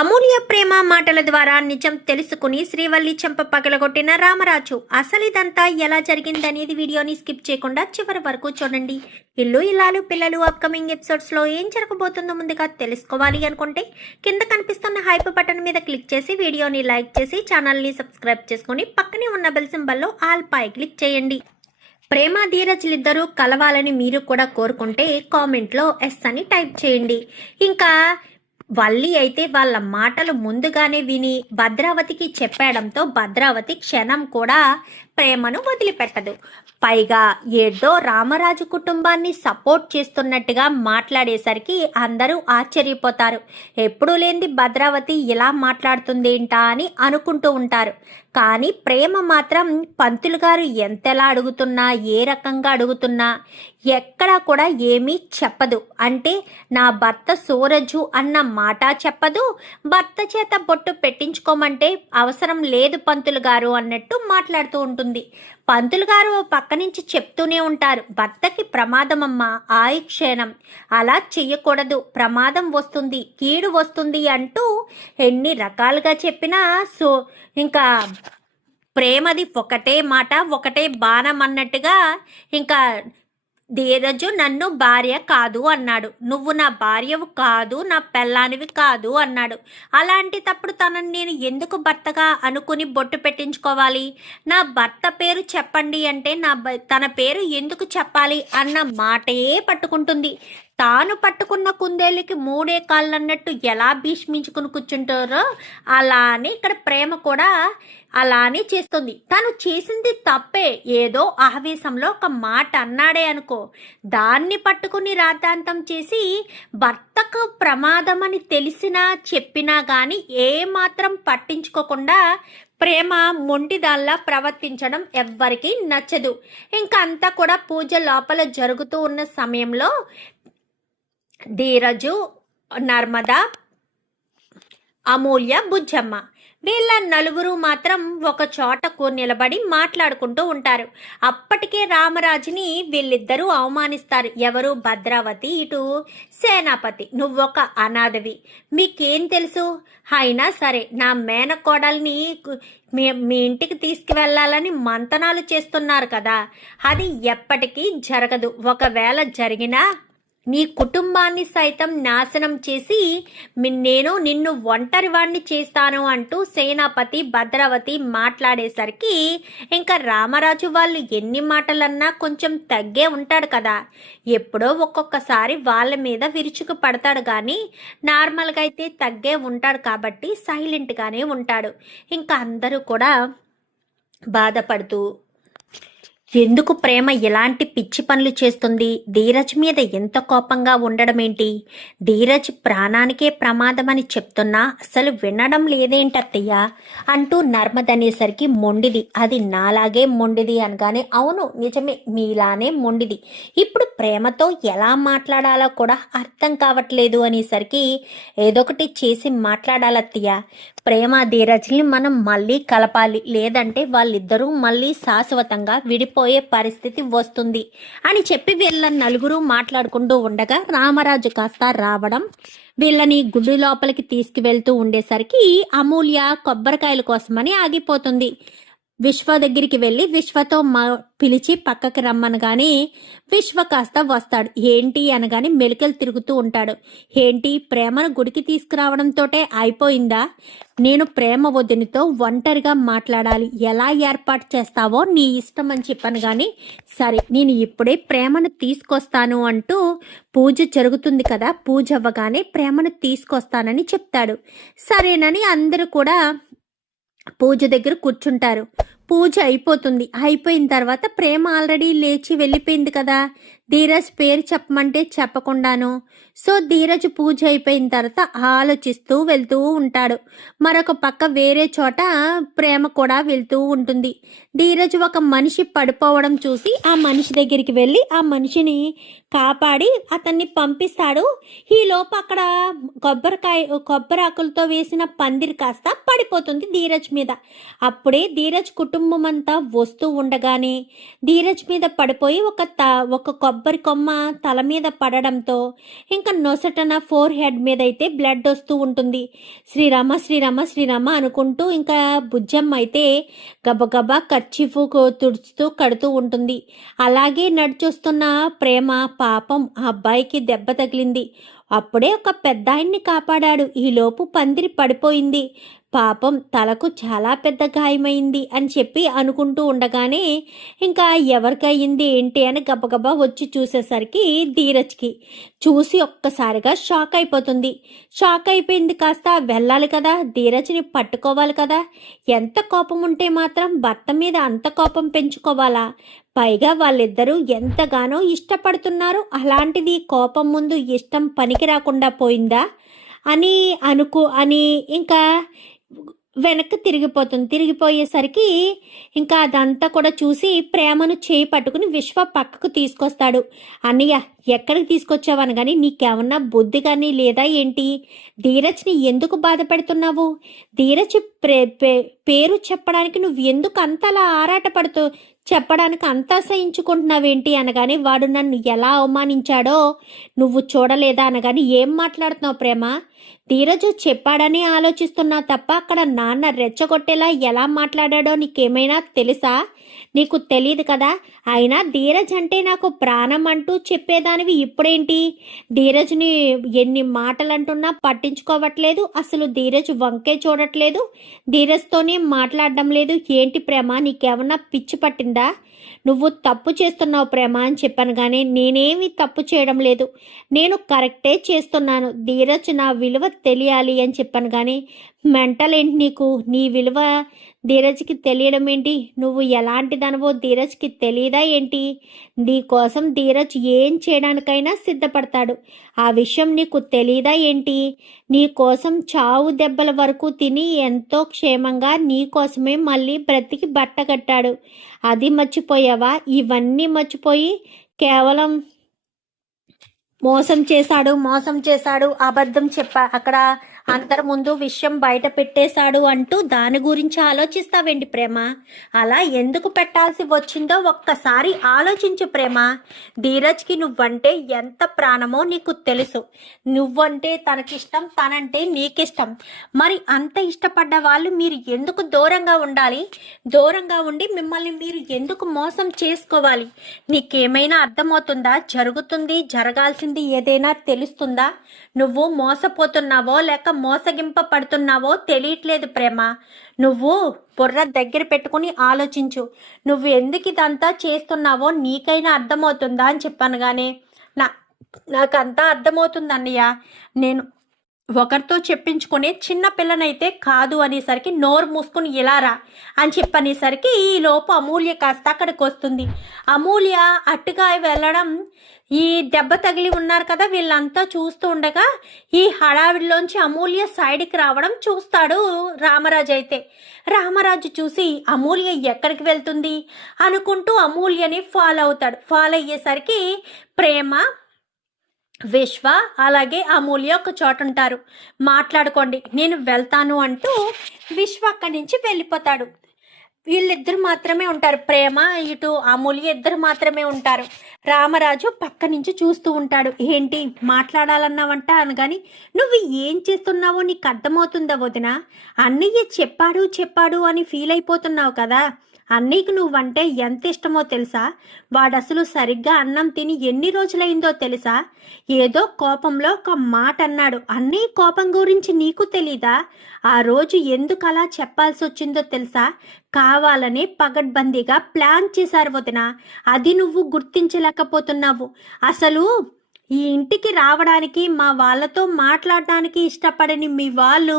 అమూల్య ప్రేమ మాటల ద్వారా నిజం తెలుసుకుని శ్రీవల్లి చెంప పగలగొట్టిన రామరాజు. అసలు ఇదంతా ఎలా జరిగిందనేది వీడియోని స్కిప్ చేయకుండా చివరి వరకు చూడండి. ఇల్లు ఇల్లాలు పిల్లలు అప్కమింగ్ ఎపిసోడ్స్ లో ఏం జరగబోతుందో ముందుగా తెలుసుకోవాలి అనుకుంటే కింద కనిపిస్తున్న హైప్ బటన్ మీద క్లిక్ చేసి వీడియోని లైక్ చేసి ఛానల్ని సబ్స్క్రైబ్ చేసుకుని పక్కనే ఉన్న బెల్ సింబల్లో ఆల్ పై క్లిక్ చేయండి. ప్రేమ ధీరజ్లిద్దరూ కలవాలని మీరు కూడా కోరుకుంటే కామెంట్లో ఎస్ అని టైప్ చేయండి. ఇంకా వల్లి అయితే వాళ్ళ మాటలు ముందుగానే విని భద్రావతికి చెప్పడంతో భద్రావతి క్షణం కూడా ప్రేమను వదిలిపెట్టదు. పైగా ఏదో రామరాజు కుటుంబాన్ని సపోర్ట్ చేస్తున్నట్టుగా మాట్లాడేసరికి అందరూ ఆశ్చర్యపోతారు. ఎప్పుడూ లేనిది భద్రావతి ఇలా మాట్లాడుతుందేంటా అని అనుకుంటూ ఉంటారు. కానీ ప్రేమ మాత్రం పంతులు గారు ఎంతలా అడుగుతున్నా ఏ రకంగా అడుగుతున్నా ఎక్కడా కూడా ఏమీ చెప్పదు. అంటే నా భర్త సూరజు అన్న మాట చెప్పదు, భర్త చేత బొట్టు పెట్టించుకోమంటే అవసరం లేదు పంతులు గారు అన్నట్టు మాట్లాడుతూ ఉంటుంది. పంతులు గారు పక్క నుంచి చెప్తూనే ఉంటారు, భర్తకి ప్రమాదమమ్మా, ఆయుక్షేణం, అలా చెయ్యకూడదు, ప్రమాదం వస్తుంది, కీడు వస్తుంది అంటూ ఎన్ని రకాలుగా చెప్పినా ఇంకా ప్రేమది ఒకటే మాట ఒకటే బాణం అన్నట్టుగా ఇంకా ధీరజు నన్ను భార్య కాదు అన్నాడు, నువ్వు నా భార్యవు కాదు, నా పెళ్ళానివి కాదు అన్నాడు. అలాంటి తప్పుడు తనని నేను ఎందుకు భర్తగా అనుకుని బొట్టు పెట్టించుకోవాలి? నా భర్త పేరు చెప్పండి అంటే తన పేరు ఎందుకు చెప్పాలి అన్న మాటే పట్టుకుంటుంది. తాను పట్టుకున్న కుందేళ్ళకి మూడే కాళ్ళు అన్నట్టు ఎలా భీష్మించుకుని కూర్చుంటారో అలానే ఇక్కడ ప్రేమ కూడా అలానే చేస్తుంది. తను చేసింది తప్పే, ఏదో ఆవేశంలో ఒక మాట అన్నాడే అనుకో, దాన్ని పట్టుకుని రాద్ధాంతం చేసి భర్తకు ప్రమాదం అని తెలిసినా చెప్పినా కానీ ఏమాత్రం పట్టించుకోకుండా ప్రేమ మొండిదాల్లా ప్రవర్తించడం ఎవ్వరికీ నచ్చదు. ఇంకా అంతా కూడా పూజ లోపల జరుగుతూ ఉన్న సమయంలో ధీరజు, నర్మద, అమూల్య, బుజ్జమ్మ వీళ్ళ నలుగురు మాత్రం ఒక చోటకు నిలబడి మాట్లాడుకుంటూ ఉంటారు. అప్పటికే రామరాజుని వీళ్ళిద్దరూ అవమానిస్తారు. ఎవరు? భద్రావతి, ఇటు సేనాపతి. నువ్వొక అనాథవి, మీకేం తెలుసు? అయినా సరే నా మేనకోడల్ని మీ ఇంటికి తీసుకువెళ్ళాలని మంతనాలు చేస్తున్నారు కదా, అది ఎప్పటికీ జరగదు. ఒకవేళ జరిగినా నీ కుటుంబాన్ని సైతం నాశనం చేసి నేను నిన్ను ఒంటరివాణ్ణి చేస్తాను అంటూ సేనాపతి భద్రావతి మాట్లాడేసరికి ఇంకా రామరాజు వాళ్ళు ఎన్ని మాటలన్నా కొంచెం తగ్గే ఉంటాడు కదా. ఎప్పుడో ఒక్కొక్కసారి వాళ్ళ మీద విరుచుకు పడతాడు, కానీ నార్మల్గా అయితే తగ్గే ఉంటాడు కాబట్టి సైలెంట్గానే ఉంటాడు. ఇంకా అందరూ కూడా బాధపడుతూ ఎందుకు ప్రేమ ఎలాంటి పిచ్చి పనులు చేస్తుంది, ధీరజ్ మీద ఎంత కోపంగా ఉండడం ఏంటి, ధీరజ్ ప్రాణానికే ప్రమాదమని చెప్తున్నా అసలు వినడం లేదేంటత్తయ్య అంటూ నర్మదనేసరికి మొండిది, అది నాలాగే మొండిది అనగానే అవును నిజమే మీలానే మొండిది, ఇప్పుడు ప్రేమతో ఎలా మాట్లాడాలో కూడా అర్థం కావట్లేదు అనేసరికి ఏదొకటి చేసి మాట్లాడాలత్తయ్య, ప్రేమ ధీరజ్ని మనం మళ్ళీ కలపాలి, లేదంటే వాళ్ళిద్దరూ మళ్ళీ శాశ్వతంగా విడిపోయే పరిస్థితి వస్తుంది అని చెప్పి వీళ్ళ నలుగురు మాట్లాడుకుంటూ ఉండగా రామరాజు కాస్త రావడం, వీళ్ళని గుడి లోపలికి తీసుకువెళ్తూ ఉండేసరికి అమూల్య కొబ్బరికాయల కోసమని ఆగిపోతుంది. విశ్వ దగ్గరికి వెళ్ళి విశ్వతో పిలిచి పక్కకి రమ్మనగానే విశ్వ కాస్త వస్తాడు. ఏంటి అనగానే మెలికలు తిరుగుతూ ఉంటాడు. ఏంటి ప్రేమను గుడికి తీసుకురావడంతోటే అయిపోయిందా? నేను ప్రేమ వదినితో ఒంటరిగా మాట్లాడాలి, ఎలా ఏర్పాటు చేస్తావో నీ ఇష్టం అని చెప్పాను. కానీ సరే నేను ఇప్పుడే ప్రేమను తీసుకొస్తాను అంటూ పూజ జరుగుతుంది కదా, పూజ అవ్వగానే ప్రేమను తీసుకొస్తానని చెప్తాడు. సరేనని అందరూ కూడా పూజ దగ్గర కూర్చుంటారు. పూజ అయిపోతుంది. అయిపోయిన తర్వాత ప్రేమ ఆల్రెడీ లేచి వెళ్ళిపోయింది కదా, ధీరజ్ పేరు చెప్పమంటే చెప్పకుండాను. సో ధీరజ్ పూజ అయిపోయిన తర్వాత ఆలోచిస్తూ వెళ్తూ ఉంటాడు. మరొక పక్క వేరే చోట ప్రేమ కూడా వెళ్తూ ఉంటుంది. ధీరజ్ ఒక మనిషి పడిపోవడం చూసి ఆ మనిషి దగ్గరికి వెళ్ళి ఆ మనిషిని కాపాడి అతన్ని పంపిస్తాడు. ఈలోపు అక్కడ కొబ్బరి ఆకులతో వేసిన పందిరి కాస్త పడిపోతుంది ధీరజ్ మీద. అప్పుడే ధీరజ్ కుటుంబం అంతా వస్తూ ఉండగానే ధీరజ్ మీద పడిపోయి ఒక కొబ్బరి కొమ్మ తల మీద పడడంతో ఇంకా నొసటన ఫోర్ హెడ్ మీద అయితే బ్లడ్ వస్తూ ఉంటుంది. శ్రీరామ శ్రీరామ శ్రీరామ అనుకుంటూ ఇంకా బుజ్జమ్మ అయితే గబగబా కర్చీఫ్ తుడుచుతూ కడుతూ ఉంటుంది. అలాగే నడిచొస్తున్న ప్రేమ పాపం ఆ అబ్బాయికి దెబ్బ తగిలింది. అప్పుడే ఒక పెద్దాయన్ని కాపాడాడు. ఈలోపు పందిరి పడిపోయింది. పాపం తలకు చాలా పెద్ద గాయమైంది అని చెప్పి అనుకుంటూ ఉండగానే ఇంకా ఎవరికయ్యింది ఏంటి అని గబగబా వచ్చి చూసేసరికి ధీరజ్కి చూసి ఒక్కసారిగా షాక్ అయిపోతుంది. షాక్ అయిపోయింది కాస్త వెళ్ళాలి కదా, ధీరజ్ని పట్టుకోవాలి కదా. ఎంత కోపం ఉంటే మాత్రం భర్త మీద అంత కోపం పెంచుకోవాలా? పైగా వాళ్ళిద్దరూ ఎంతగానో ఇష్టపడుతున్నారు. అలాంటిది కోపం ముందు ఇష్టం పనికి రాకుండా పోయిందా అని ఇంకా వెనక్కి తిరిగిపోయేసరికి ఇంకా అదంతా కూడా చూసి ప్రేమను చేయి పట్టుకుని విశ్వ పక్కకు తీసుకొస్తాడు. అన్నయ్య ఎక్కడికి తీసుకొచ్చావని కానీ నీకేమన్నా బుద్ధి కానీ లేదా ఏంటి? ధీరజ్ని ఎందుకు బాధ పెడుతున్నావు? ధీరజ్ పేరు చెప్పడానికి నువ్వు ఎందుకు అంతలా ఆరాటపడుతూ చెప్పడానికి అంతా సహించుకుంటున్నావేంటి అనగానే వాడు నన్ను ఎలా అవమానించాడో నువ్వు చూడలేదా అనగాని ఏం మాట్లాడుతున్నావు ప్రేమ? ధీరజ్ చెప్పాడని ఆలోచిస్తున్నా తప్ప అక్కడ నాన్న రెచ్చగొట్టేలా ఎలా మాట్లాడాడో నీకేమైనా తెలుసా? నీకు తెలియదు కదా. అయినా ధీరజ్ అంటే నాకు ప్రాణం అంటూ చెప్పేదానివి ఇప్పుడేంటి? ధీరజ్ని ఎన్ని మాటలు అంటున్నా పట్టించుకోవట్లేదు. అసలు ధీరజ్ వంకే చూడట్లేదు. ధీరజ్తోనే మాట్లాడడం లేదు. ఏంటి ప్రేమ, నీకేమన్నా పిచ్చి పట్టిందా? నువ్వు తప్పు చేస్తున్నావు ప్రేమ అని చెప్పాను కానీ నేనేమి తప్పు చేయడం లేదు. నేను కరెక్టే చేస్తున్నాను. ధీరజ్ నా విలువ తెలియాలి అని చెప్పాను కానీ మెంటల్ ఏంటి నీకు? నీ విలువ ధీరజ్కి తెలియడం ఏంటి? నువ్వు ఎలాంటి దానివో ధీరజ్కి తెలియదా ఏంటి? నీ కోసం ధీరజ్ ఏం చేయడానికైనా సిద్ధపడతాడు. ఆ విషయం నీకు తెలియదా ఏంటి? నీ కోసం చావు దెబ్బల వరకు తిని ఎంతో క్షేమంగా నీ కోసమే మళ్ళీ బ్రతికి బట్ట కట్టాడు. అది మర్చిపోయావా? ఇవన్నీ మర్చిపోయి కేవలం మోసం చేశాడు, అబద్ధం అక్కడ అందరి ముందు విషయం బయట పెట్టేశాడు అంటూ దాని గురించి ఆలోచిస్తావేంటి ప్రేమ? అలా ఎందుకు పెట్టాల్సి వచ్చిందో ఒక్కసారి ఆలోచించు ప్రేమ. ధీరజ్కి నువ్వంటే ఎంత ప్రాణమో నీకు తెలుసు. నువ్వంటే తనకిష్టం, తనంటే నీకిష్టం. మరి అంత ఇష్టపడ్డ వాళ్ళు మీరు ఎందుకు దూరంగా ఉండాలి? దూరంగా ఉండి మిమ్మల్ని మీరు ఎందుకు మోసం చేసుకోవాలి? నీకేమైనా అర్థమవుతుందా? జరగాల్సింది ఏదైనా తెలుస్తుందా? నువ్వు మోసపోతున్నావో లేక మోసగింపబడుతున్నావో తెలియట్లేదు ప్రేమ. నువ్వు బుర్ర దగ్గర పెట్టుకుని ఆలోచించు. నువ్వు ఎందుకు ఇదంతా చేస్తున్నావో నీకైనా అర్థమవుతుందా అని చెప్పాను కానీ నాకంతా అర్థమవుతుంది అన్నయ్య. నేను ఒకరితో చెప్పించుకునే చిన్న పిల్లనైతే కాదు అనేసరికి నోరు మూసుకుని ఇలారా అని చెప్పనేసరికి ఈ లోపు అమూల్య కాస్త అక్కడికి వస్తుంది. అమూల్య అట్టుగా వెళ్ళడం, ఈ దెబ్బ తగిలి ఉన్నారు కదా వీళ్ళంతా చూస్తూ ఉండగా ఈ హడావిడిలోంచి అమూల్య సైడ్కి రావడం చూస్తాడు రామరాజు. అయితే రామరాజు చూసి అమూల్య ఎక్కడికి వెళ్తుంది అనుకుంటూ అమూల్యని ఫాలో అవుతాడు. ఫాలో అయ్యేసరికి ప్రేమ, విశ్వ అలాగే అమూల్య ఒక చోట ఉంటారు. మాట్లాడుకోండి, నేను వెళ్తాను అంటూ విశ్వ అక్కడి నుంచి వెళ్ళిపోతాడు. వీళ్ళిద్దరు మాత్రమే ఉంటారు. ప్రేమ ఇటు అమూల్య ఇద్దరు మాత్రమే ఉంటారు. రామరాజు పక్క నుంచి చూస్తూ ఉంటాడు. ఏంటి మాట్లాడాలన్నావంట అనగాని నువ్వు ఏం చేస్తున్నావో నీకు అర్థమవుతుందా వదిన? అన్నయ్య చెప్పాడు అని ఫీల్ అయిపోతున్నావు కదా. అన్నయ్యకు నువ్వంటే ఎంత ఇష్టమో తెలుసా? వాడసలు సరిగ్గా అన్నం తిని ఎన్ని రోజులైందో తెలుసా? ఏదో కోపంలో ఒక మాట అన్నాడు. అన్నయ్య కోపం గురించి నీకు తెలీదా? ఆ రోజు ఎందుకు అలా చెప్పాల్సి వచ్చిందో తెలుసా? కావాలని పగడ్బందీగా ప్లాన్ చేశారు వదిన. అది నువ్వు గుర్తించలేకపోతున్నావు. అసలు ఈ ఇంటికి రావడానికి, మా వాళ్ళతో మాట్లాడడానికి ఇష్టపడని మీ వాళ్ళు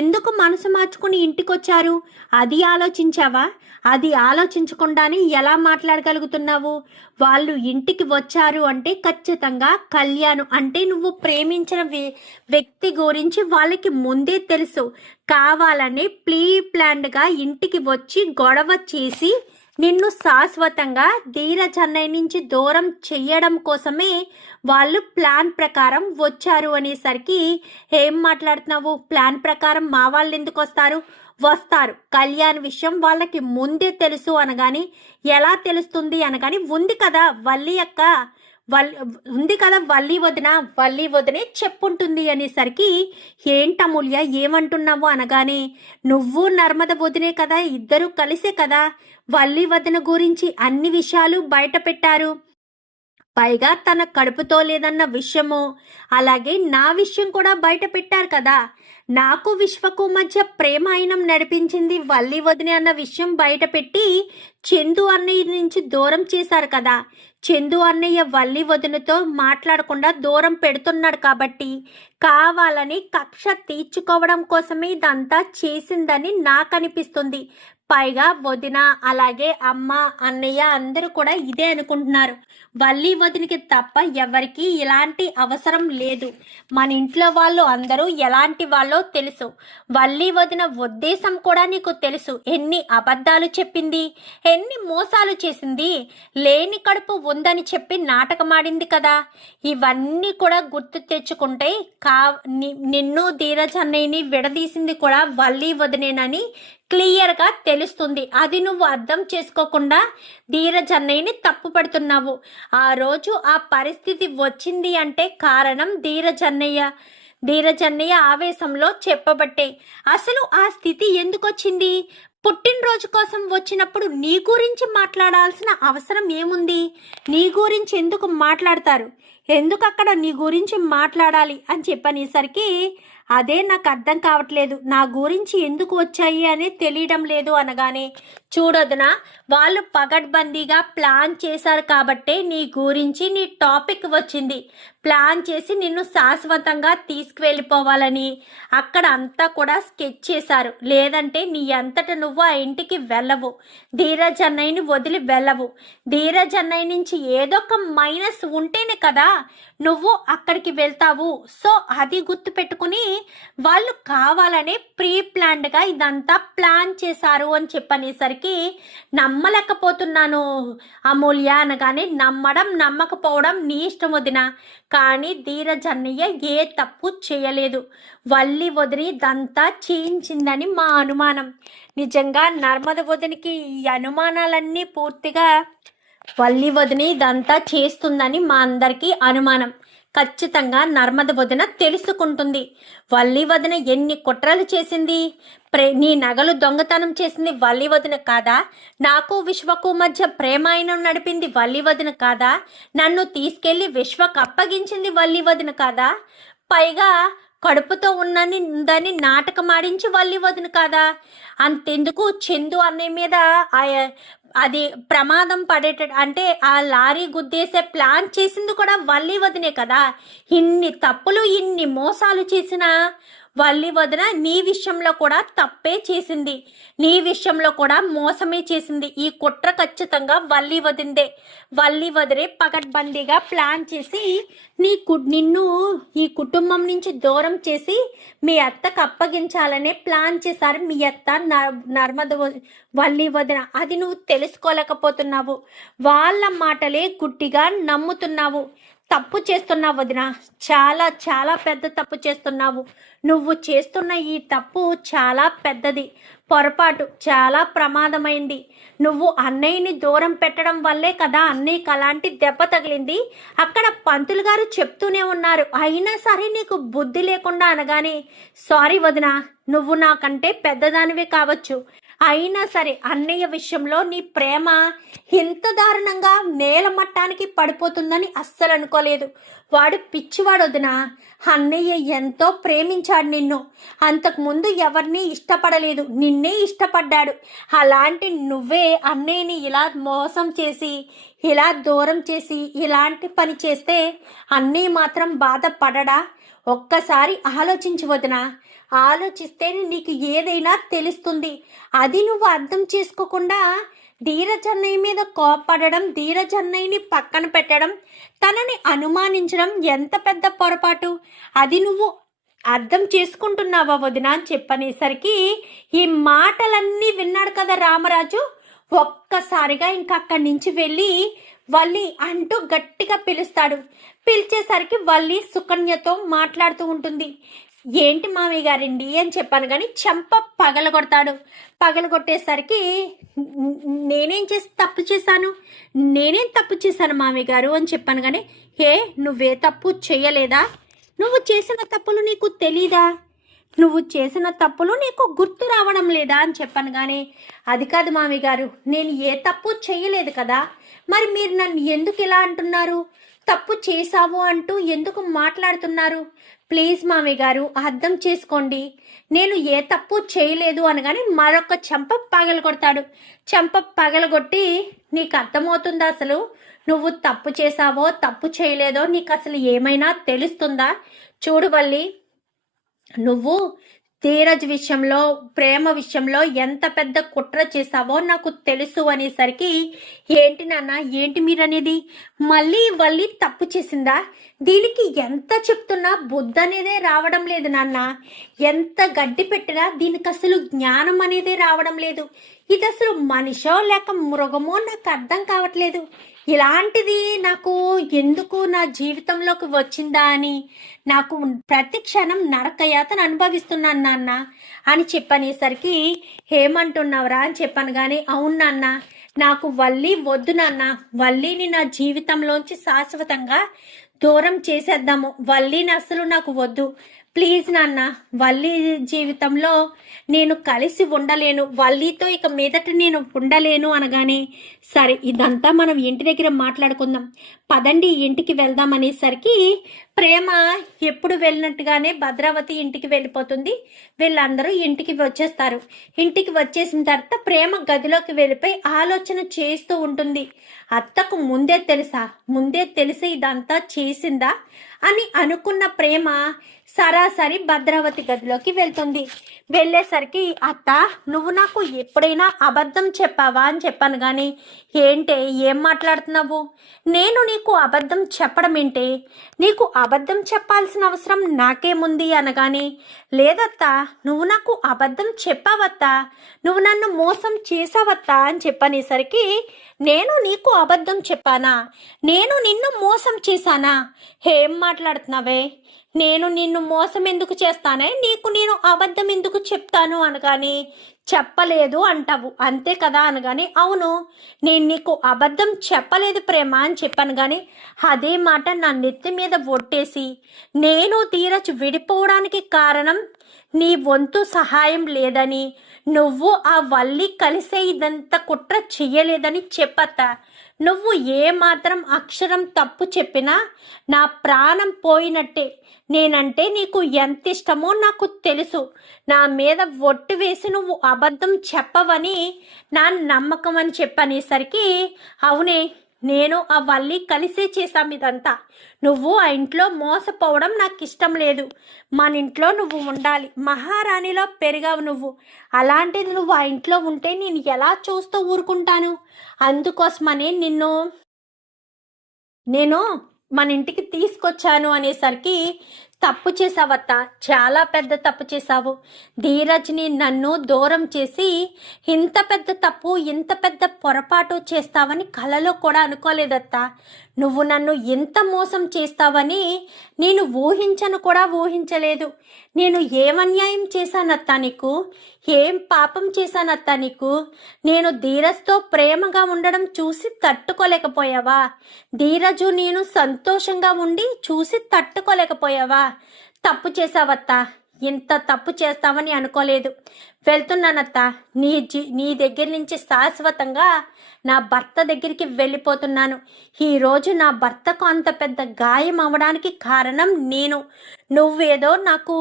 ఎందుకు మనసు మార్చుకుని ఇంటికి వచ్చారు? అది ఆలోచించావా? అది ఆలోచించకుండానే ఎలా మాట్లాడగలుగుతున్నావు? వాళ్ళు ఇంటికి వచ్చారు అంటే ఖచ్చితంగా కళ్యాణ్ అంటే నువ్వు ప్రేమించిన వ్యక్తి గురించి వాళ్ళకి ముందే తెలుసు. కావాలని ప్లాన్డ్గా ఇంటికి వచ్చి గొడవ చేసి నిన్ను శాశ్వతంగా ధీరజ్ అన్నయ్య నుంచి దూరం చెయ్యడం కోసమే వాళ్ళు ప్లాన్ ప్రకారం వచ్చారు అనేసరికి ఏం మాట్లాడుతున్నావు? ప్లాన్ ప్రకారం మా వాళ్ళు ఎందుకు వస్తారు? వస్తారు. కళ్యాణ్ విషయం వాళ్ళకి ముందే తెలుసు అనగాని, ఎలా తెలుస్తుంది అనగాని, ఉంది కదా వల్లి వదినే చెప్పుంటుంది అనేసరికి, ఏంటమూల్య ఏమంటున్నావు అనగానే, నువ్వు నర్మద వదినే కదా, ఇద్దరు కలిసే కదా వల్లి వదిన గురించి అన్ని విషయాలు బయట పెట్టారు. పైగా తన కడుపుతో లేదన్న విషయము, అలాగే నా విషయం కూడా బయట పెట్టారు కదా. నాకు విశ్వకు మధ్య ప్రేమాయణం నడిపించింది వల్లి వదిన అన్న విషయం బయట పెట్టి చందు అన్నయ్య నుంచి దూరం చేశారు కదా. చందు అన్నయ్య వల్లి వదినతో మాట్లాడకుండా దూరం పెడుతున్నాడు కాబట్టి, కావాలని కక్ష తీర్చుకోవడం కోసమే ఇదంతా చేసిందని నాకు అనిపిస్తుంది. పైగా వదిన, అలాగే అమ్మ, అన్నయ్య అందరూ కూడా ఇదే అనుకుంటున్నారు. వల్లి వదినకి తప్ప ఎవరికి ఇలాంటి అవసరం లేదు. మన ఇంట్లో వాళ్ళు అందరూ ఎలాంటి వాళ్ళో తెలుసు. వల్లి వదిన ఉద్దేశం కూడా నీకు తెలుసు. ఎన్ని అబద్ధాలు చెప్పింది, ఎన్ని మోసాలు చేసింది, లేని కడుపు ఉందని చెప్పి నాటకమాడింది కదా. ఇవన్నీ కూడా గుర్తు తెచ్చుకుంటే నిన్ను ధీరజ్ అన్నయ్యని విడదీసింది కూడా వల్లి వదినేనని క్లియర్గా తెలుస్తుంది. అది నువ్వు అర్థం చేసుకోకుండా ధీరజ్ అన్నయ్యని తప్పు పడుతున్నావు. ఆ రోజు ఆ పరిస్థితి వచ్చింది అంటే కారణం ధీరజ్ అన్నయ్య ఆవేశంలో చెప్పబట్టే. అసలు ఆ స్థితి ఎందుకు వచ్చింది? పుట్టినరోజు కోసం వచ్చినప్పుడు నీ గురించి మాట్లాడాల్సిన అవసరం ఏముంది? నీ గురించి ఎందుకు మాట్లాడతారు? ఎందుకు అక్కడ నీ గురించి మాట్లాడాలి అని చెప్పనేసరికి, అదే నాకు అర్థం కావట్లేదు, నా గురించి ఎందుకు వచ్చాయి అని తెలియడం లేదు అనగానే, చూడొద్దునా, వాళ్ళు పగడ్బందీగా ప్లాన్ చేశారు కాబట్టే నీ గురించి నీ టాపిక్ వచ్చింది. ప్లాన్ చేసి నిన్ను శాశ్వతంగా తీసుకువెళ్ళిపోవాలని అక్కడ అంతా కూడా స్కెచ్ చేశారు. లేదంటే నీ అంతట నువ్వు ఆ ఇంటికి వెళ్ళవు, ధీరజ్ అన్నయ్యని వదిలి వెళ్ళవు. ధీరజ్ అన్నయ్య నుంచి ఏదో ఒక మైనస్ ఉంటేనే కదా నువ్వు అక్కడికి వెళ్తావు. సో అది గుర్తు పెట్టుకుని వాళ్ళు కావాలనే ప్రీ ప్లాన్డ్గా ఇదంతా ప్లాన్ చేశారు అని చెప్పనేసరికి నమ్మలేకపోతున్నాను అమూల్య అనగానే, నమ్మడం నమ్మకపోవడం నీ ఇష్టం వదిన, కానీ ధీరజ్ అన్నయ్య ఏ తప్పు చేయలేదు. వల్లి వదిని ఇదంతా చేయించిందని మా అనుమానం. నిజంగా నర్మద వదినికి ఈ అనుమానాలన్నీ పూర్తిగా వల్లి వదిని ఇదంతా చేస్తుందని మా అందరికీ అనుమానం. ఖచ్చితంగా నర్మద వదిన తెలుసుకుంటుంది. వల్లి వదిన ఎన్ని కుట్రలు చేసింది, నీ నగలు దొంగతనం చేసింది వల్లి వదిన కాదా? నాకు విశ్వకు మధ్య ప్రేమాయణం నడిపింది వల్లి వదిన కాదా? నన్ను తీసుకెళ్లి విశ్వకు అప్పగించింది వల్లి వదిన కాదా? పైగా కడుపుతో ఉందని నాటకమాడించి వల్లి వదిన కాదా? అంతెందుకు, చందు అన్నయ్య మీద అది ప్రమాదం అంటే ఆ లారీ గుద్దేసే ప్లాన్ చేసింది కూడా వల్లి వదినే కదా. ఇన్ని తప్పులు, ఇన్ని మోసాలు చేసిన వల్లి వదిన నీ విషయంలో కూడా తప్పే చేసింది, నీ విషయంలో కూడా మోసమే చేసింది. ఈ కుట్ర ఖచ్చితంగా వల్లి వదిందే. వల్లి వదిలే పగడ్బందీగా ప్లాన్ చేసి నిన్ను ఈ కుటుంబం నుంచి దూరం చేసి మీ అత్తకు అప్పగించాలనే ప్లాన్ చేశారు మీ అత్త నర్మద వల్లి వదిన. అది నువ్వు తెలుసుకోలేకపోతున్నావు, వాళ్ళ మాటలే గుడ్డిగా నమ్ముతున్నావు. తప్పు చేస్తున్నావు వదిన, చాలా చాలా పెద్ద తప్పు చేస్తున్నావు. నువ్వు చేస్తున్న ఈ తప్పు చాలా పెద్దది, పొరపాటు, చాలా ప్రమాదమైంది. నువ్వు అన్నయ్యని దూరం పెట్టడం వల్లే కదా అన్నయ్యకి అలాంటి దెబ్బ తగిలింది. అక్కడ పంతులు గారు చెప్తూనే ఉన్నారు, అయినా సరే నీకు బుద్ధి లేకుండా అనగానే, సారీ వదిన, నువ్వు నాకంటే పెద్దదానివే కావచ్చు, అయినా సరే అన్నయ్య విషయంలో నీ ప్రేమ ఇంత దారుణంగా నేల మట్టానికి పడిపోతుందని అస్సలు అనుకోలేదు. వాడు పిచ్చివాడు వదినా. అన్నయ్య ఎంతో ప్రేమించాడు నిన్ను, అంతకుముందు ఎవరిని ఇష్టపడలేదు, నిన్నే ఇష్టపడ్డాడు. అలాంటి నువ్వే అన్నయ్యని ఇలా మోసం చేసి, ఇలా దూరం చేసి, ఇలాంటి పని చేస్తే అన్నయ్య మాత్రం బాధపడడా? ఒక్కసారి ఆలోచించు వదినా. ఆలోచిస్తేనే నీకు ఏదైనా తెలుస్తుంది. అది నువ్వు అర్థం చేసుకోకుండా ధీరజ్ అన్నయ్య మీద కోపడడం, ధీరజ్ అన్నయ్యని పక్కన పెట్టడం, తనని అనుమానించడం ఎంత పెద్ద పొరపాటు. అది నువ్వు అర్థం చేసుకుంటున్నావా వదిన అని చెప్పనేసరికి, ఈ మాటలన్నీ విన్నాడు కదా రామరాజు. ఒక్కసారిగా ఇంకా అక్కడి నుంచి వెళ్ళి వల్లి అంటూ గట్టిగా పిలుస్తాడు. పిలిచేసరికి వల్లి సుకన్యతో మాట్లాడుతూ ఉంటుంది. ఏంటి మామయ్య గారండి అని చెప్పాను, కానీ చెంప పగలగొడతాడు. పగలగొట్టేసరికి నేనేం చేసి తప్పు చేశాను, నేనేం తప్పు చేశాను మామయ్య గారు అని చెప్పాను, కానీ నువ్వే తప్పు చేయలేదా, నువ్వు చేసిన తప్పులు నీకు తెలీదా, నువ్వు చేసిన తప్పులు నీకు గుర్తు రావడం లేదా అని చెప్పాను. కానీ అది కాదు మామయ్య గారు, నేను ఏ తప్పు చేయలేదు కదా, మరి మీరు నన్ను ఎందుకు ఇలా అంటున్నారు, తప్పు చేశావు అంటూ ఎందుకు మాట్లాడుతున్నారు, ప్లీజ్ మామయ్య గారు అర్థం చేసుకోండి, నేను ఏ తప్పు చేయలేదు అనగానే మరొక చెంప పగలగొడతాడు. చెంప పగలగొట్టి, నీకు అర్థమవుతుందా అసలు నువ్వు తప్పు చేశావో తప్పు చేయలేదో నీకు అసలు ఏమైనా తెలుస్తుందా, చూడు వల్లి, నువ్వు ధీరజ్ విషయంలో ప్రేమ విషయంలో ఎంత పెద్ద కుట్ర చేశావో నాకు తెలుసు అనేసరికి, ఏంటి నాన్న ఏంటి మీరనేది, మళ్ళీ వల్లి తప్పు చేసిందా, దీనికి ఎంత చెప్తున్నా బుద్ధి అనేదే రావడం లేదు నాన్న, ఎంత గడ్డి పెట్టినా దీనికి అసలు జ్ఞానం అనేదే రావడం లేదు, ఇది అసలు మనిషో లేక మృగమో నాకు అర్థం కావట్లేదు, ఇలాంటిది నాకు ఎందుకు నా జీవితంలోకి వచ్చిందా అని నాకు ప్రతి క్షణం నరకయాతను అనుభవిస్తున్నాను నాన్న అని చెప్పనేసరికి, ఏమంటున్నావురా అని చెప్పాను. కానీ అవును నాన్న, నాకు వల్లి వద్దు నాన్న, వల్లిని నా జీవితంలోంచి శాశ్వతంగా దూరం చేసేద్దాము, వల్లిని అసలు నాకు వద్దు, ప్లీజ్ నాన్న, వల్లి జీవితంలో నేను కలిసి ఉండలేను, వల్లితో ఇక మీదట నేను ఉండలేను అనగానే, సరే ఇదంతా మనం ఇంటి దగ్గర మాట్లాడుకుందాం, పదండి ఇంటికి వెళ్దాం అనేసరికి ప్రేమ ఎప్పుడు వెళ్ళినట్టుగానే భద్రావతి ఇంటికి వెళ్ళిపోతుంది. వీళ్ళందరూ ఇంటికి వచ్చేస్తారు. ఇంటికి వచ్చేసిన తర్వాత ప్రేమ గదిలోకి వెళ్ళిపోయి ఆలోచన చేస్తూ ఉంటుంది. అత్తకు ముందే తెలిసి ఇదంతా చేసిందా అని అనుకున్న ప్రేమ సరాసరి భద్రావతి గదిలోకి వెళ్తుంది. వెళ్ళేసరికి, అత్త నువ్వు నాకు ఎప్పుడైనా అబద్ధం చెప్పావా అని చెప్పాను. కానీ ఏంటే ఏం మాట్లాడుతున్నావు, నేను నీకు అబద్ధం చెప్పడం ఏంటే, నీకు అబద్ధం చెప్పాల్సిన అవసరం నాకేముంది అనగానే, లేదత్తా నువ్వు నాకు అబద్ధం చెప్పావత్తా, నువ్వు నన్ను మోసం చేసావత్తా అని చెప్పనేసరికి, నేను నీకు అబద్ధం చెప్పానా, నేను నిన్ను మోసం చేశానా, ఏం మాట్లాడుతున్నావే, నేను నిన్ను మోసం ఎందుకు చేస్తానే, నీకు నేను అబద్ధం ఎందుకు చెప్తాను అనగానే, చెప్పలేదు అంటావు అంతే కదా అనగానే, అవును నేను నీకు అబద్ధం చెప్పలేదు ప్రేమ అని చెప్పాను. కానీ అదే మాట నా నెత్తి మీద ఒట్టేసి, నేను ధీరజ్ విడిపోవడానికి కారణం నీ వంతు సహాయం లేదని, నువ్వు ఆ వల్లి కలిసే ఇదంతా కుట్ర చెయ్యలేదని చెప్పత్తా, నువ్వు ఏమాత్రం అక్షరం తప్పు చెప్పినా నా ప్రాణం పోయినట్టే, నేనంటే నీకు ఎంత ఇష్టమో నాకు తెలుసు, నా మీద ఒట్టు వేసి నువ్వు అబద్ధం చెప్పవని నా నమ్మకం అని చెప్పనేసరికి, అవునే నేను ఆ వల్లి కలిసే చేశాం ఇదంతా, నువ్వు ఆ ఇంట్లో మోసపోవడం నాకు ఇష్టం లేదు, మన ఇంట్లో నువ్వు ఉండాలి, మహారాణిలో పెరిగావు నువ్వు, అలాంటిది నువ్వు ఆ ఇంట్లో ఉంటే నేను ఎలా చూస్తూ ఊరుకుంటాను, అందుకోసమనే నేను మన ఇంటికి తీసుకొచ్చాను అనేసరికి, తప్పు చేసావత్త, చాలా పెద్ద తప్పు చేశావు, ధీరజ్ని నన్ను దూరం చేసి ఇంత పెద్ద తప్పు ఇంత పెద్ద పొరపాటు చేస్తావని కలలో కూడా అనుకోలేదత్తా, నువ్వు నన్ను ఎంత మోసం చేస్తావని నేను ఊహించలేదు, నేను ఏమన్యాయం చేశానత్తా నీకు, ఏం పాపం చేశానత్తా నీకు, నేను ధీరజ్తో ప్రేమగా ఉండడం చూసి తట్టుకోలేకపోయావా, ధీరజు నేను సంతోషంగా ఉండి చూసి తట్టుకోలేకపోయావా, తప్పు చేసావత్తా, ఇంత తప్పు చేస్తావని అనుకోలేదు, వెళ్తున్నానత్తా, నీ దగ్గర నుంచి శాశ్వతంగా నా భర్త దగ్గరికి వెళ్ళిపోతున్నాను, ఈరోజు నా భర్తకు అంత పెద్ద గాయం అవడానికి కారణం నువ్వేదో నాకు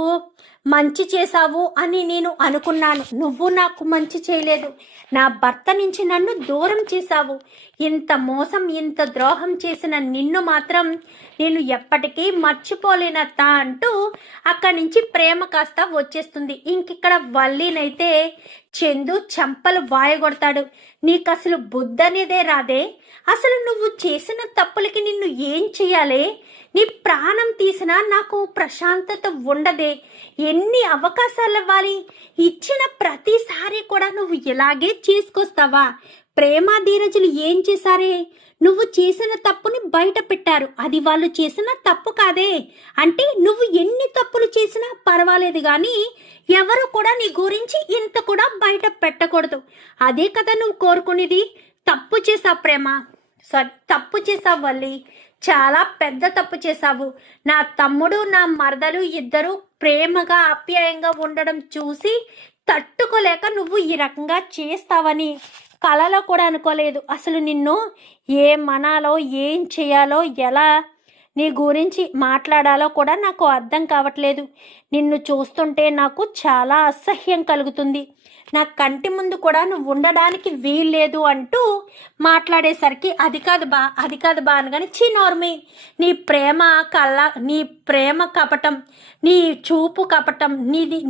మంచి చేశావు అని నేను అనుకున్నాను, నువ్వు నాకు మంచి చేయలేదు, నా భర్త నుంచి నన్ను దూరం చేశావు, ఇంత మోసం ఇంత ద్రోహం చేసిన నిన్ను మాత్రం నేను ఎప్పటికీ మర్చిపోలేనత్తా అంటూ అక్కడి నుంచి ప్రేమ కాస్త వచ్చేస్తుంది. ఇంకిక్కడ వల్లినైతే చందు చెంపలు వాయగొడతాడు, నీకు అసలు బుద్ధి అనేదే రాదే, అసలు నువ్వు చేసిన తప్పులకి నిన్ను ఏం చెయ్యాలి, నీ ప్రాణం తీసినా నాకు ప్రశాంతత ఉండదే, ఎన్ని అవకాశాలు ఇవ్వాలి, ఇచ్చిన ప్రతిసారి కూడా నువ్వు ఇలాగే చేసుకొస్తావా, ప్రేమ ధీరజులు ఏం చేశారే? నువ్వు చేసిన తప్పుని బయట పెట్టారు. అది వాళ్ళు చేసిన తప్పు కాదే. అంటే నువ్వు ఎన్ని తప్పులు చేసినా పర్వాలేదు కానీ ఎవరు కూడా నీ గురించి ఇంత కూడా బయట పెట్టకూడదు. అదే కదా నువ్వు కోరుకునేది. తప్పు చేసావు ప్రేమ, సారీ తప్పు చేసావు వల్లి, చాలా పెద్ద తప్పు చేశావు. నా తమ్ముడు నా మరదలు ఇద్దరు ప్రేమగా ఆప్యాయంగా ఉండడం చూసి తట్టుకోలేక నువ్వు ఈ రకంగా చేస్తావని కలలో కూడా అనుకోలేదు. అసలు నిన్ను ఏం మనాలో, ఏం చేయాలో, ఎలా నీ గురించి మాట్లాడాలో కూడా నాకు అర్థం కావట్లేదు. నిన్ను చూస్తుంటే నాకు చాలా అసహ్యం కలుగుతుంది. నా కంటి ముందు కూడా నువ్వు ఉండడానికి వీల్లేదు అంటూ మాట్లాడేసరికి అది కాదు బా అనగానే చిన్నోర్మి, నీ ప్రేమ కపటం, నీ చూపు కపటం,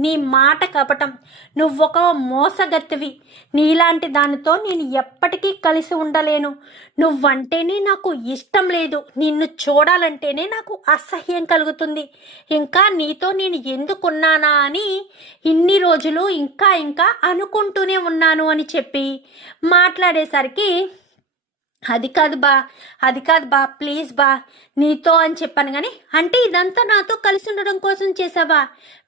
నీ మాట కపటం, నువ్వొక మోసగత్తివి. నీలాంటి దానితో నేను ఎప్పటికీ కలిసి ఉండలేను. నువ్వంటేనే నాకు ఇష్టం లేదు. నిన్ను చూడాలంటేనే నాకు అసహ్యం కలుగుతుంది. ఇంకా నీతో నేను ఎందుకున్నానా అని ఇన్ని రోజులు ఇంకా అనుకుంటూనే ఉన్నాను అని చెప్పి మాట్లాడేసరికి అది కాదు బా ప్లీజ్ బా నీతో అని చెప్పాను. కానీ అంటే ఇదంతా నాతో కలిసి ఉండడం కోసం చేసావా?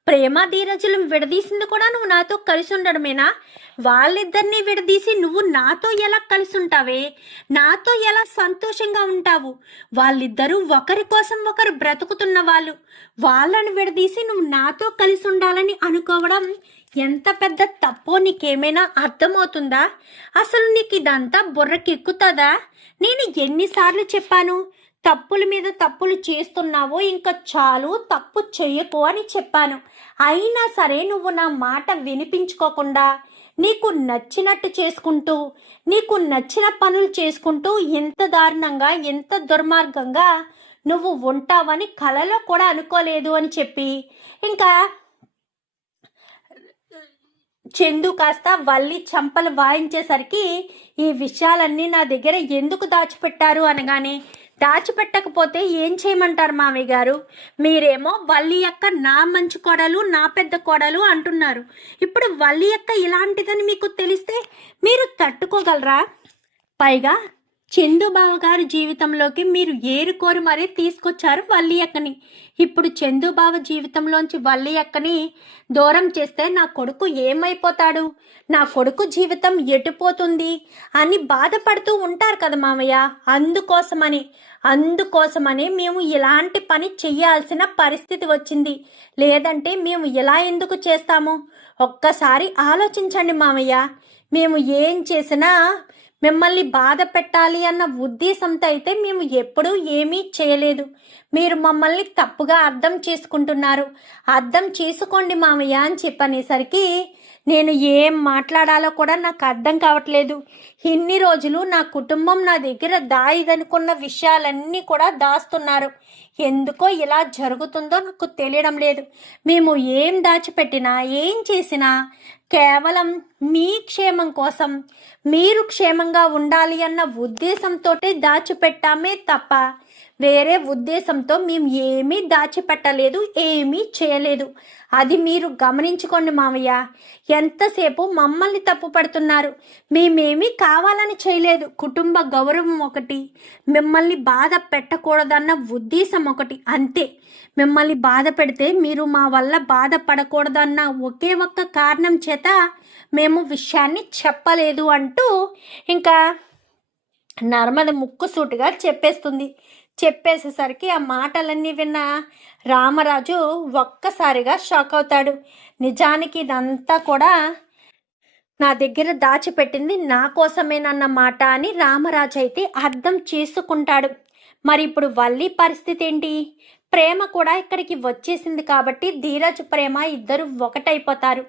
ప్రేమ ధీరజులను విడదీసింది కూడా నువ్వు నాతో కలిసి ఉండడమేనా? వాళ్ళిద్దరినీ విడదీసి నువ్వు నాతో ఎలా కలిసి ఉంటావే? నాతో ఎలా సంతోషంగా ఉంటావు? వాళ్ళిద్దరూ ఒకరి కోసం ఒకరు బ్రతుకుతున్న వాళ్ళు. వాళ్ళని విడదీసి నువ్వు నాతో కలిసి ఉండాలని అనుకోవడం ఎంత పెద్ద తప్పో నీకేమైనా అర్థమవుతుందా? అసలు నీకు ఇదంతా బుర్రకెక్కుతుందా? నేను ఎన్నిసార్లు చెప్పాను, తప్పుల మీద తప్పులు చేస్తున్నావో ఇంకా చాలు, తప్పు చెయ్యకు అని చెప్పాను. అయినా సరే నువ్వు నా మాట వినిపించుకోకుండా నీకు నచ్చినట్టు చేసుకుంటూ, నీకు నచ్చిన పనులు చేసుకుంటూ ఎంత దారుణంగా, ఎంత దుర్మార్గంగా నువ్వు ఉంటావని కలలో కూడా అనుకోలేదు అని చెప్పి ఇంకా చందు కాస్త వల్లి చంపలు వాయించేసరికి ఈ విషయాలన్నీ నా దగ్గర ఎందుకు దాచిపెట్టారు అనగానే, దాచిపెట్టకపోతే ఏం చేయమంటారు మామయ్య గారు? మీరేమో వల్లి యొక్క నా మంచి కోడలు, నా పెద్ద కోడలు అంటున్నారు. ఇప్పుడు వల్లి యొక్క ఇలాంటిదని మీకు తెలిస్తే మీరు తట్టుకోగలరా? పైగా చందుబావ గారి జీవితంలోకి మీరు ఏరుకోరి మరీ తీసుకొచ్చారు వల్లి అక్కని. ఇప్పుడు చందుబావ జీవితంలోంచి వల్లి అక్కని దూరం చేస్తే నా కొడుకు ఏమైపోతాడు, నా కొడుకు జీవితం ఎటుపోతుంది అని బాధపడుతూ ఉంటారు కదా మామయ్య. అందుకోసమని మేము ఇలాంటి పని చెయ్యాల్సిన పరిస్థితి వచ్చింది. లేదంటే మేము ఇలా ఎందుకు చేస్తాము? ఒక్కసారి ఆలోచించండి మామయ్య. మేము ఏం చేసినా మిమ్మల్ని బాధ పెట్టాలి అన్న ఉద్దేశంతో అయితే మేము ఎప్పుడూ ఏమీ చేయలేదు. మీరు మమ్మల్ని తప్పుగా అర్థం చేసుకుంటున్నారు. అర్థం చేసుకోండి మామయ్య అని చెప్పనేసరికి నేను ఏం మాట్లాడాలో కూడా నాకు అర్థం కావట్లేదు. ఇన్ని రోజులు నా కుటుంబం నా దగ్గర దాయిదనుకున్న విషయాలన్నీ కూడా దాస్తున్నారు. ఎందుకో ఇలా జరుగుతుందో నాకు తెలియడం లేదు. మేము ఏం దాచిపెట్టినా, ఏం చేసినా కేవలం మీ క్షేమం కోసం, మీరు క్షేమంగా ఉండాలి అన్న ఉద్దేశంతో దాచిపెట్టామే తప్ప వేరే ఉద్దేశంతో మేము ఏమీ దాచిపెట్టలేదు, ఏమీ చేయలేదు. అది మీరు గమనించుకోండి మామయ్య. ఎంతసేపు మమ్మల్ని తప్పు పడుతున్నారు. మేమేమీ కావాలని చేయలేదు. కుటుంబ గౌరవం ఒకటి, మిమ్మల్ని బాధ పెట్టకూడదన్న ఉద్దేశం ఒకటి, అంతే. మిమ్మల్ని బాధ పెడితే మీరు మా వల్ల బాధపడకూడదన్న ఒకే ఒక్క కారణం చేత మేము విషయాన్ని చెప్పలేదు అంటూ ఇంకా నర్మద ముక్కుసూటిగా చెప్పేసేసరికి ఆ మాటలన్నీ విన్న రామరాజు ఒక్కసారిగా షాక్ అవుతాడు. నిజానికి ఇదంతా కూడా నా దగ్గర దాచిపెట్టింది నా కోసమేనన్న మాట అని రామరాజు అయితే అర్థం చేసుకుంటాడు. మరి ఇప్పుడు వల్లి పరిస్థితి ఏంటి? ప్రేమ కూడా ఇక్కడికి వచ్చేసింది కాబట్టి ధీరజ్, ప్రేమ ఇద్దరు ఒకటైపోతారు.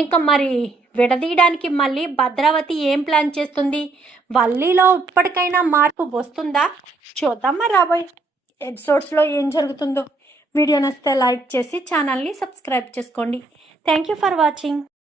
ఇంకా మరి విడదీయడానికి మళ్ళీ భద్రావతి ఏం ప్లాన్ చేస్తుంది? వల్లిలో ఇప్పటికైనా మార్పు వస్తుందా? చూద్దామా రాబోయే ఎపిసోడ్స్లో ఏం జరుగుతుందో. వీడియో నచ్చితే లైక్ చేసి ఛానల్ని సబ్స్క్రైబ్ చేసుకోండి. Thank you for watching.